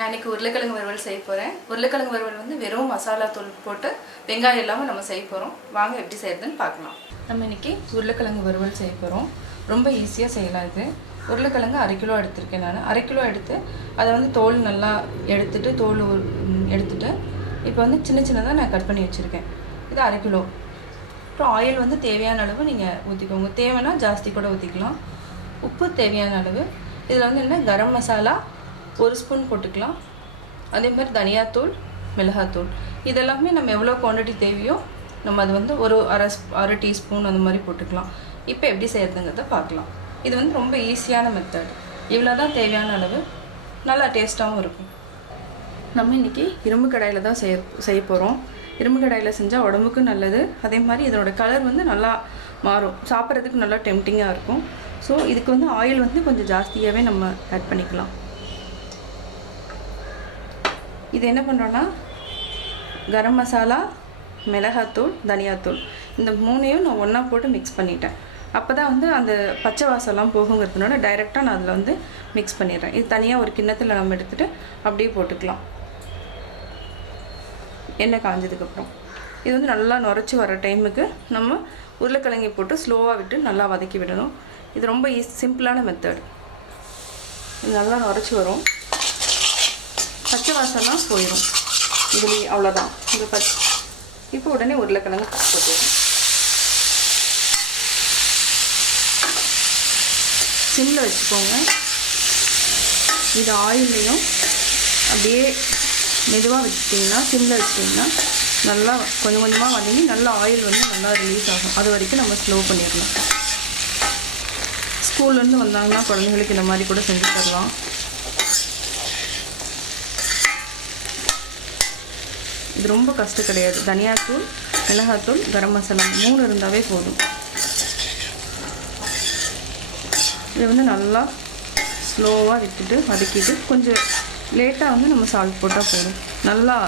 நான் இன்றைக்கி உருளைக்கிழங்கு வறுவல் செய்ய போகிறேன். உருளைக்கிழங்கு வறுவல் வந்து வெறும் மசாலா தூள் போட்டு வெங்காயம் இல்லாமல் நம்ம செய்ய போகிறோம். வாங்க எப்படி செய்யறதுன்னு பார்க்கலாம். நம்ம இன்றைக்கி உருளைக்கிழங்கு வறுவல் செய்ய போகிறோம். ரொம்ப ஈஸியாக செய்யலாம். இது உருளைக்கிழங்கு 1/2 கிலோ எடுத்திருக்கேன். நான் 1/2 கிலோ எடுத்து அதை வந்து தோல் நல்லா எடுத்துட்டு எடுத்துட்டு இப்போ வந்து சின்ன சின்னதாக நான் கட் பண்ணி வச்சுருக்கேன். இது 1/2 கிலோ. அப்புறம் ஆயில் வந்து தேவையான அளவு நீங்கள் ஊற்றிக்கோங்க. தேவைன்னா ஜாஸ்தி கூட ஊற்றிக்கலாம். உப்பு தேவையான அளவு. இதில் வந்து என்ன கரம் மசாலா 1 ஸ்பூன் போட்டுக்கலாம். அதே மாதிரி தனியாத்தூள், மிளகாத்தூள், இதெல்லாமே நம்ம எவ்வளோ குவான்டிட்டி தேவையோ நம்ம அது வந்து ஒரு அரை டீஸ்பூன் அந்த மாதிரி போட்டுக்கலாம். இப்போ எப்படி செய்யறதுங்கிறத பார்க்கலாம். இது வந்து ரொம்ப ஈஸியான மெத்தட். இவ்வளோ தான் தேவையான அளவு. நல்லா டேஸ்ட்டாகவும் இருக்கும். நம்ம இன்றைக்கி இரும்பு கடாயில் தான் செய்ய போகிறோம். இரும்பு கடாயில் செஞ்சால் உடம்புக்கு நல்லது. அதே மாதிரி இதனோட கலர் வந்து நல்லா மாறும். சாப்பிட்றதுக்கு நல்லா டெம்டிங்காக இருக்கும். ஸோ இதுக்கு வந்து ஆயில் வந்து கொஞ்சம் ஜாஸ்தியாகவே நம்ம ஆட் பண்ணிக்கலாம். இது என்ன பண்ணுறோன்னா கரம் மசாலா, மிளகாத்தூள், தனியாத்தூள் இந்த 3ஐயும் நான் ஒன்றா போட்டு மிக்ஸ் பண்ணிட்டேன். அப்போ தான் வந்து அந்த பச்சை வாசம்லாம் போகுங்கிறதுனால டைரெக்டாக நான் அதில் வந்து மிக்ஸ் பண்ணிடுறேன். இது தனியாக ஒரு கிண்ணத்தில் நம்ம எடுத்துகிட்டு அப்படியே போட்டுக்கலாம். எண்ணெய் காஞ்சதுக்கப்புறம் இது வந்து நல்லா நுரைச்சி வர டைமுக்கு நம்ம உருளைக்கிழங்கை போட்டு ஸ்லோவாக விட்டு நல்லா வதக்கி விடணும். இது ரொம்ப சிம்பிளான மெத்தட். இது நல்லா நுரைச்சி வரும். பச்சை வாசம்லாம் போயிடும் இதுலேயே. அவ்வளோதான். இது இப்போ உடனே உருளைக்கிழங்கு போட்டுருவோம். சிம்மில் வச்சுக்கோங்க. இது ஆயில்லையும் அப்படியே மெதுவாக வச்சுட்டிங்கன்னா, சிம்மில் வச்சிட்டிங்கன்னா நல்லா கொஞ்சம் கொஞ்சமாக வதங்கி நல்லா ஆயில் வந்து நல்லா ரிலீஸ் ஆகும். அது வரைக்கும் நம்ம ஸ்லோ பண்ணிடலாம். ஸ்கூல்லேருந்து வந்தாங்கன்னா குழந்தைங்களுக்கு இந்த மாதிரி கூட செஞ்சு தரலாம். இது ரொம்ப கஷ்டம் கிடையாது. தனியாத்தூள், மிளகாத்தூள், கரம் மசாலா 3 இருந்தாவே போதும். இதை வந்து நல்லா ஸ்லோவாக விட்டுட்டு வதக்கிட்டு கொஞ்சம் லேட்டாக வந்து நம்ம சால்ட் போட்டால் போதும். நல்லா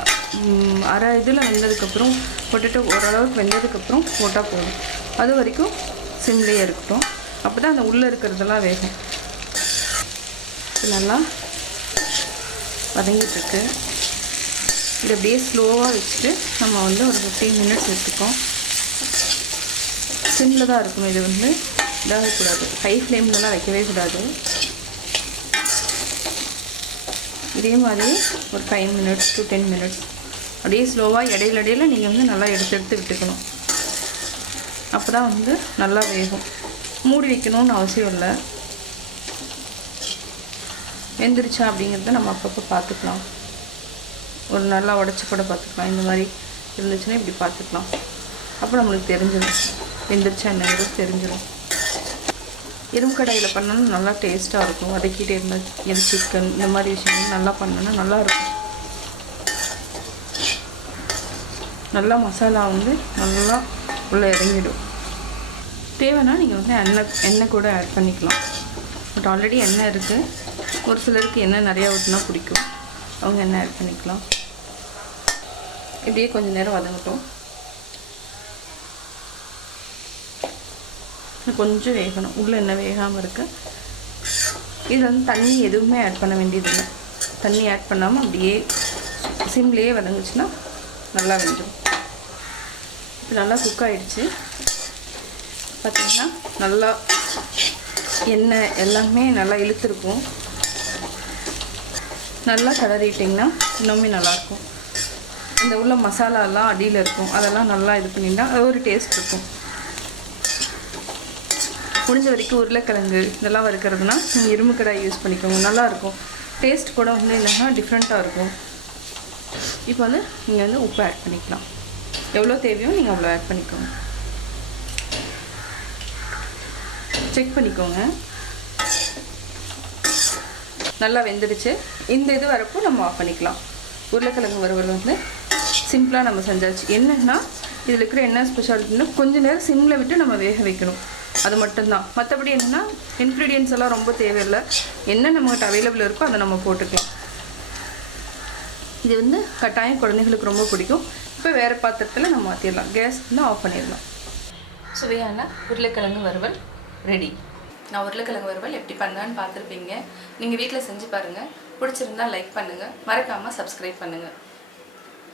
அரை இதில் வெந்ததுக்கப்புறம் போட்டுட்டு ஓரளவுக்கு வெந்ததுக்கப்புறம் போட்டால் போதும். அது வரைக்கும் சிம்லேயே இருக்கட்டும். அப்போ தான் அந்த உள்ளே இருக்கிறதெல்லாம் வேகும். நல்லா வதங்கிட்டுருக்கு. இது அப்படியே ஸ்லோவாக வச்சுட்டு நம்ம வந்து ஒரு 15 மினிட்ஸ் எடுத்துக்கோம். சிம்மில் தான் இருக்கணும். இது வந்து இதாகக்கூடாது. ஹை ஃப்ளேம்லலாம் வைக்கவே கூடாது. இதே மாதிரி ஒரு 5 மினிட்ஸ் to 10 மினிட்ஸ் அப்படியே ஸ்லோவாக இடையில நீங்கள் வந்து நல்லா எடுத்து விட்டுக்கணும். அப்போ தான் வந்து நல்லா வேகும். மூடி வைக்கணும்னு அவசியம் இல்லை. வெந்துருச்சா அப்படிங்கிறத நம்ம அப்பப்போ பார்த்துக்கலாம். ஒரு நல்லா உடச்சி கூட பார்த்துக்கலாம். இந்த மாதிரி இருந்துச்சுன்னா இப்படி பார்த்துக்கலாம். அப்போ நம்மளுக்கு தெரிஞ்சிடும் வெந்துருச்சா என்னங்கிறது தெரிஞ்சிடும். இரும்பு கடாயில் பண்ணோன்னா நல்லா டேஸ்ட்டாக இருக்கும். வதக்கிட்டே இருந்தால் எது சிக்கன் இந்த மாதிரி விஷயங்கள் நல்லா பண்ணோன்னா நல்லாயிருக்கும். நல்லா மசாலா வந்து நல்லா உள்ளே இறங்கிடும். தேவைன்னா நீங்கள் வந்து எண்ணெய் கூட ஆட் பண்ணிக்கலாம். பட் ஆல்ரெடி எண்ணெய் இருக்குது. ஒரு சிலருக்கு எண்ணெய் நிறையா ஊற்றினா பிடிக்கும். அவங்க எண்ணெய் ஆட் பண்ணிக்கலாம். இப்படியே கொஞ்சம் நேரம் வதங்கட்டும். கொஞ்சம் வேகணும். உள்ளே என்ன வேகாமல் இருக்குது. இதில் வந்து தண்ணி எதுவுமே ஆட் பண்ண வேண்டியதில்லை. தண்ணி ஆட் பண்ணாமல் அப்படியே சிம்லேயே வதங்குச்சுன்னா நல்லா வெந்துடும். இப்போ நல்லா குக் ஆகிடுச்சு. பார்த்திங்கன்னா நல்லா எண்ணெய் எல்லாமே நல்லா இழுத்துருக்கும். நல்லா கிளறிட்டிங்கன்னா இன்னுமே நல்லாயிருக்கும். இந்த உள்ள மசாலாலாம் அடியில் இருக்கும். அதெல்லாம் நல்லா இது பண்ணிட்டா அது ஒரு டேஸ்ட் இருக்கும். முடிஞ்ச வரைக்கும் உருளைக்கிழங்கு இதெல்லாம் வறுக்கிறதுனா நீங்கள் இரும்பு கடாய் யூஸ் பண்ணிக்கோங்க. நல்லாயிருக்கும். டேஸ்ட் கூட வந்து இல்லைன்னா டிஃப்ரெண்ட்டாக இருக்கும். இப்போ வந்து நீங்கள் வந்து உப்பு ஆட் பண்ணிக்கலாம். எவ்வளோ தேவையோ நீங்கள் அவ்வளோ ஆட் பண்ணிக்கோங்க. செக் பண்ணிக்கோங்க. நல்லா வெந்துடுச்சு. இந்த இது வரப்போ நம்ம ஆஃப் பண்ணிக்கலாம். உருளைக்கிழங்கு வறுவல் வந்து சிம்பிளாக நம்ம செஞ்சாச்சு. என்னென்னா இதில் இருக்கிற என்ன ஸ்பெஷாலிட்டின்னா கொஞ்சம் நேரம் சிம்மில் விட்டு நம்ம வேக வைக்கணும். அது மட்டும்தான். மற்றபடி என்னென்னா இன்க்ரீடியன்ஸ் எல்லாம் ரொம்ப தேவையில்லை. என்ன நம்மகிட்ட அவைலபிள் இருக்கோ அதை நம்ம போட்டுக்கலாம். இது வந்து கட்டாயம் குழந்தைங்களுக்கு ரொம்ப பிடிக்கும். இப்போ வேறு பாத்திரத்தில் நம்ம மாற்றிடலாம். கேஸ் வந்து ஆஃப் பண்ணிடலாம். சுவையான உருளைக்கிழங்கு வறுவல் ரெடி. நான் உருளைக்கிழங்கு வறுவல் எப்படி பண்ணலான்னு பார்த்துருப்பீங்க. நீங்கள் வீட்டில் செஞ்சு பாருங்கள். பிடிச்சிருந்தா லைக் பண்ணுங்கள், மறக்காமல் சப்ஸ்கிரைப் பண்ணுங்கள்.